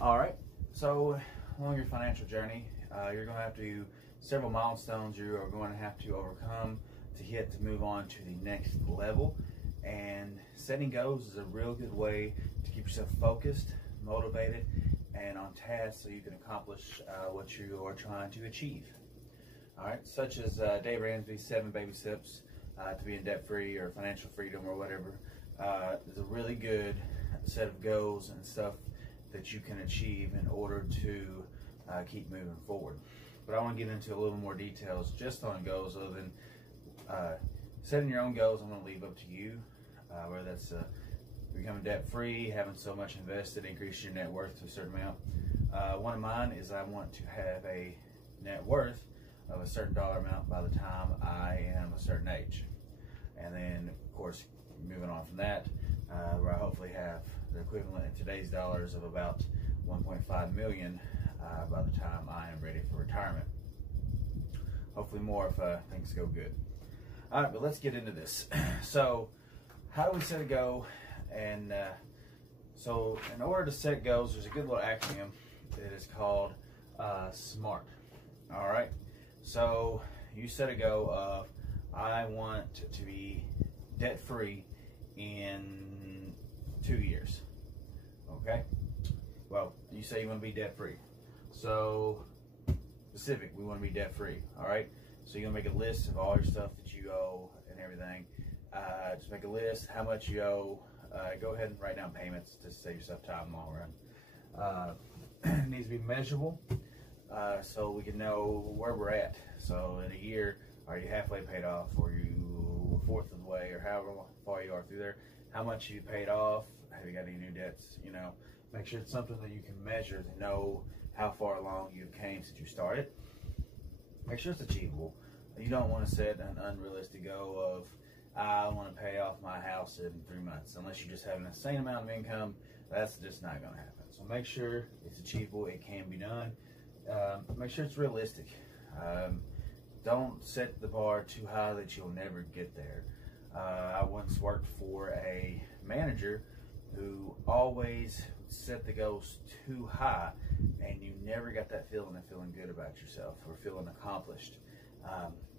All right, so along your financial journey, you're going to have to several milestones you are going to have to overcome to move on to the next level. And setting goals is a real good way to keep yourself focused, motivated, and on task so you can accomplish what you are trying to achieve. All right, such as Dave Ramsey's 7 Baby Steps to being debt-free or financial freedom or whatever. Is a really good set of goals and stuff that you can achieve in order to keep moving forward. But I want to get into a little more details just on goals, other than setting your own goals. I'm going to leave up to you, whether that's becoming debt-free, having so much invested, increase your net worth to a certain amount. One of mine is I want to have a net worth of a certain dollar amount by the time I am a certain age. And then, of course, moving on from that, where I hopefully have the equivalent in today's dollars of about 1.5 million by the time I am ready for retirement. Hopefully more if things go good. All right, but let's get into this. So, how do we set a goal? And so, in order to set goals, there's a good little acronym that is called SMART. All right. So, you set a goal of I want to be debt-free in 2 years. Okay? Well, you say you want to be debt-free. So, specific, we want to be debt-free. All right? So, you're going to make a list of all your stuff that you owe and everything. Just make a list, how much you owe. Go ahead and write down payments to save yourself time in the long run. It needs to be measurable. So we can know where we're at. So in a year, are you halfway paid off, or you a fourth of the way, or however far you are through there? How much you paid off? Have you got any new debts? You know, make sure it's something that you can measure to know how far along you came since you started. Make sure it's achievable. You don't want to set an unrealistic goal of I want to pay off my house in 3 months. Unless you just have an insane amount of income, that's just not going to happen. So make sure it's achievable. It can be done. Make sure it's realistic. Don't set the bar too high that you'll never get there. I once worked for a manager who always set the goals too high, and you never got that feeling of feeling good about yourself or feeling accomplished.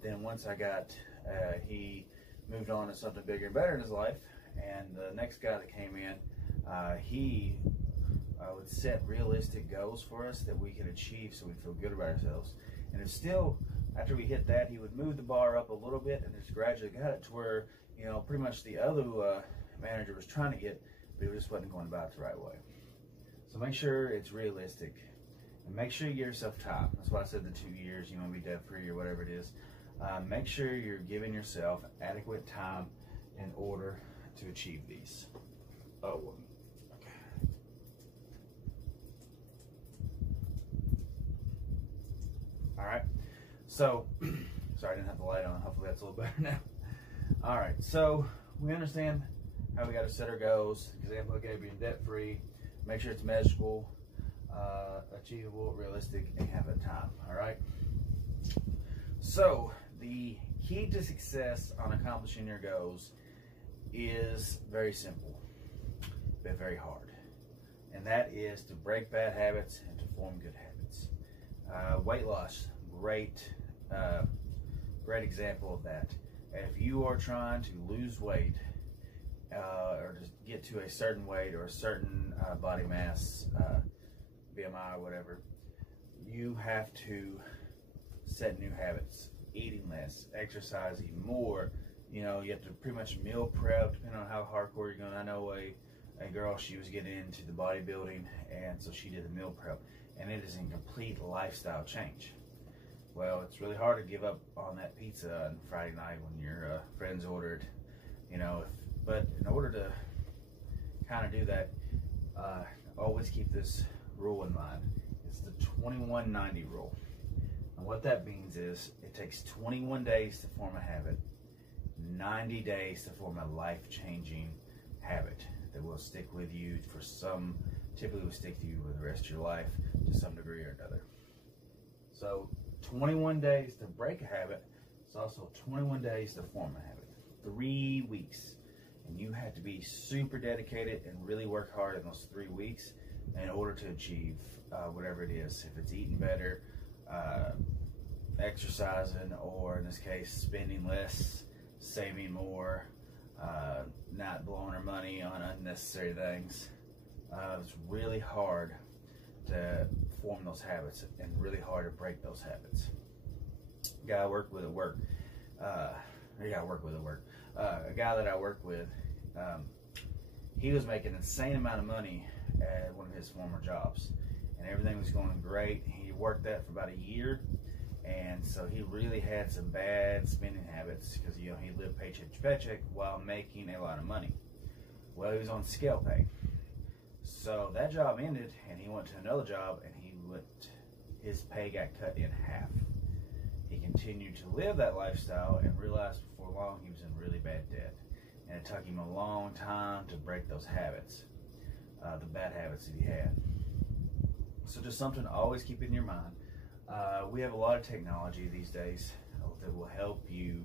Then once he moved on to something bigger and better in his life, and the next guy that came in, he would set realistic goals for us that we could achieve so we'd feel good about ourselves. And it's still, after we hit that, he would move the bar up a little bit and just gradually got it to where, you know, pretty much the other manager was trying to get, but he just wasn't going about it the right way. So make sure it's realistic, and make sure you give yourself time. That's why I said the 2 years, you want to be debt-free or whatever it is. Make sure you're giving yourself adequate time in order to achieve these. Oh, okay. All right, so, sorry I didn't have the light on. Hopefully that's a little better now. All right, so we understand how we got to set our goals. Example I gave you, debt-free. Make sure it's measurable, achievable, realistic, and have a time. All right. So the key to success on accomplishing your goals is very simple, but very hard. And that is to break bad habits and to form good habits. Weight loss, great example of that. If you are trying to lose weight, or just get to a certain weight or a certain body mass, BMI or whatever, you have to set new habits. Eating less, exercising more. You know, you have to pretty much meal prep, depending on how hardcore you're going. I know a girl, she was getting into the bodybuilding, and so she did the meal prep, and it is a complete lifestyle change. Well, it's really hard to give up on that pizza on Friday night when your friends ordered, you know. But in order to kind of do that, always keep this rule in mind. It's the 21-90 rule. And what that means is it takes 21 days to form a habit, 90 days to form a life-changing habit that will stick with you typically will stick to you for the rest of your life to some degree or another. So 21 days to break a habit. It's also 21 days to form a habit. 3 weeks. And you have to be super dedicated and really work hard in those 3 weeks in order to achieve whatever it is. If it's eating better, exercising, or in this case, spending less, saving more, not blowing our money on unnecessary things. It's really hard to form those habits and really hard to break those habits. A guy I work with at work, a guy that I work with, he was making an insane amount of money at one of his former jobs, and everything was going great. He worked that for about a year, and so he really had some bad spending habits because he lived paycheck to paycheck while making a lot of money. Well, he was on scale pay, so that job ended, and he went to another job, and his pay got cut in half. He continued to live that lifestyle and realized before long he was in really bad debt, and it took him a long time to break those habits, the bad habits that he had. So just something to always keep in your mind. We have a lot of technology these days that will help you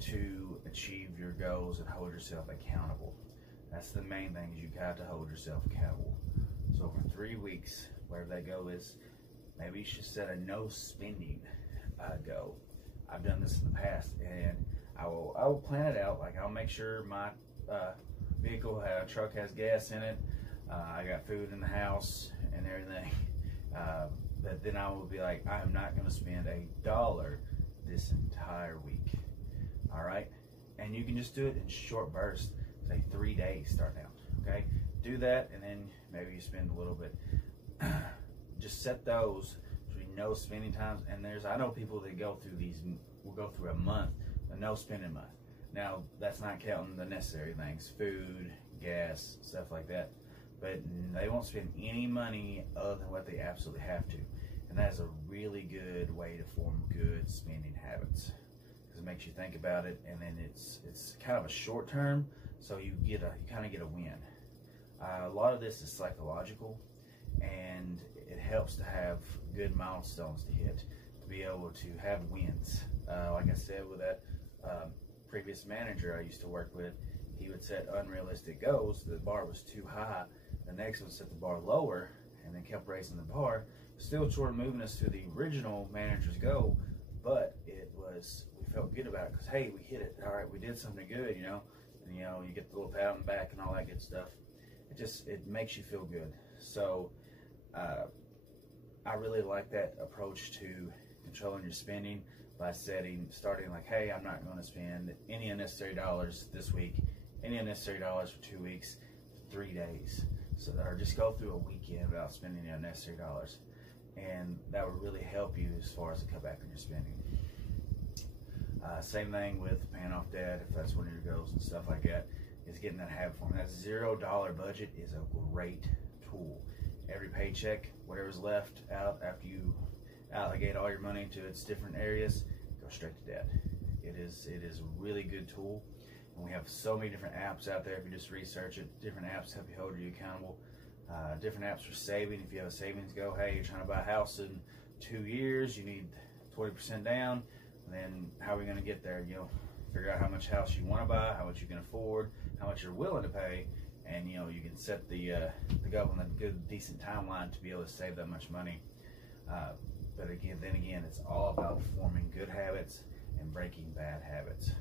to achieve your goals and hold yourself accountable. That's the main thing, is you got to hold yourself accountable. So for 3 weeks, wherever that goal is, maybe you should set a no spending goal. I've done this in the past, and I will plan it out. Like, I'll make sure my truck has gas in it. I got food in the house and everything. But then I will be like, I am not going to spend $1 this entire week. All right, and you can just do it in short bursts. Say 3 days, start out. Okay, do that, and then maybe you spend a little bit. Just set those no spending times. And I know people that will go through a month, a no spending month. Now, that's not counting the necessary things, food, gas, stuff like that. But they won't spend any money other than what they absolutely have to. And that is a really good way to form good spending habits, because it makes you think about it, and then it's kind of a short term, so you kind of get a win. A lot of this is psychological, and it helps to have good milestones to hit, to be able to have wins. Like I said, with that previous manager I used to work with, he would set unrealistic goals. The bar was too high. The next one set the bar lower, and then kept raising the bar, still sort of moving us to the original manager's goal, but we felt good about it because, hey, we hit it. All right, we did something good, and you get the little pat on the back and all that good stuff. It makes you feel good. So I really like that approach to controlling your spending, by starting like, hey, I'm not going to spend any unnecessary dollars this week, any unnecessary dollars for 2 weeks, 3 days. Or just go through a weekend without spending any unnecessary dollars. And that would really help you as far as to cut back on your spending. Same thing with paying off debt, if that's one of your goals and stuff like that, is getting that habit form. That $0 budget is a great tool. Every paycheck, whatever's left out after you allocate all your money to its different areas, go straight to debt. It is a really good tool, and we have so many different apps out there. If you just research it, different apps help you hold you accountable. Different apps for saving. If you have a savings goal, hey, you're trying to buy a house in 2 years, you need 20% down, and then how are we going to get there? Figure out how much house you want to buy, how much you can afford, how much you're willing to pay, and you can set the goal on a good, decent timeline to be able to save that much money. But again, it's all about forming good habits and breaking bad habits.